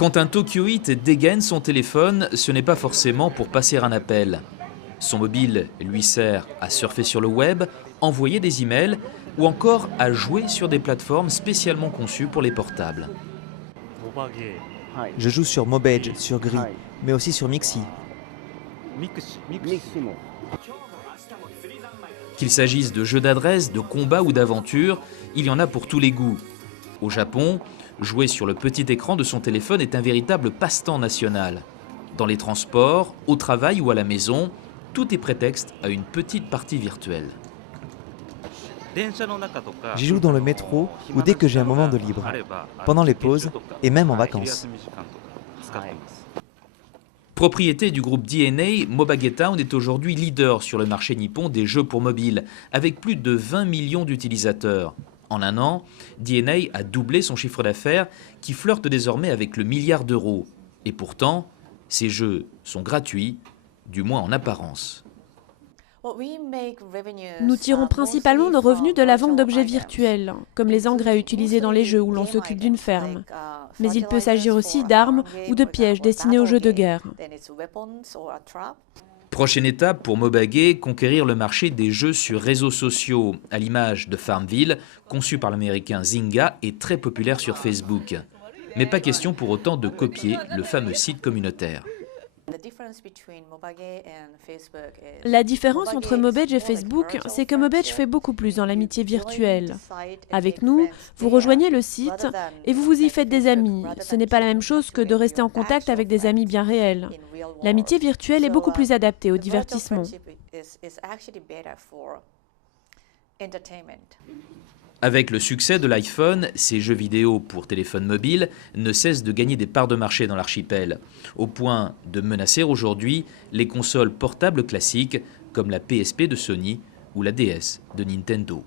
Quand un Tokyoïte dégaine son téléphone, ce n'est pas forcément pour passer un appel. Son mobile lui sert à surfer sur le web, envoyer des emails ou encore à jouer sur des plateformes spécialement conçues pour les portables. Je joue sur Mobage, sur Gris, mais aussi sur Mixi. Qu'il s'agisse de jeux d'adresse, de combats ou d'aventures, il y en a pour tous les goûts. Au Japon, jouer sur le petit écran de son téléphone est un véritable passe-temps national. Dans les transports, au travail ou à la maison, tout est prétexte à une petite partie virtuelle. J'y joue dans le métro ou dès que j'ai un moment de libre, pendant les pauses et même en vacances. Propriété du groupe DeNA, Mobagetown est aujourd'hui leader sur le marché nippon des jeux pour mobile, avec plus de 20 millions d'utilisateurs. En un an, DeNA a doublé son chiffre d'affaires qui flirte désormais avec le milliard d'euros. Et pourtant, ces jeux sont gratuits, du moins en apparence. Nous tirons principalement nos revenus de la vente d'objets virtuels, comme les engrais utilisés dans les jeux où l'on s'occupe d'une ferme. Mais il peut s'agir aussi d'armes ou de pièges destinés aux jeux de guerre. Prochaine étape pour Mobage, conquérir le marché des jeux sur réseaux sociaux, à l'image de Farmville, conçu par l'américain Zynga et très populaire sur Facebook. Mais pas question pour autant de copier le fameux site communautaire. La différence entre Mobage et Facebook, c'est que Mobage fait beaucoup plus dans l'amitié virtuelle. Avec nous, vous rejoignez le site et vous vous y faites des amis. Ce n'est pas la même chose que de rester en contact avec des amis bien réels. L'amitié virtuelle est beaucoup plus adaptée au divertissement. Avec le succès de l'iPhone, ces jeux vidéo pour téléphone mobile ne cessent de gagner des parts de marché dans l'archipel, au point de menacer aujourd'hui les consoles portables classiques comme la PSP de Sony ou la DS de Nintendo.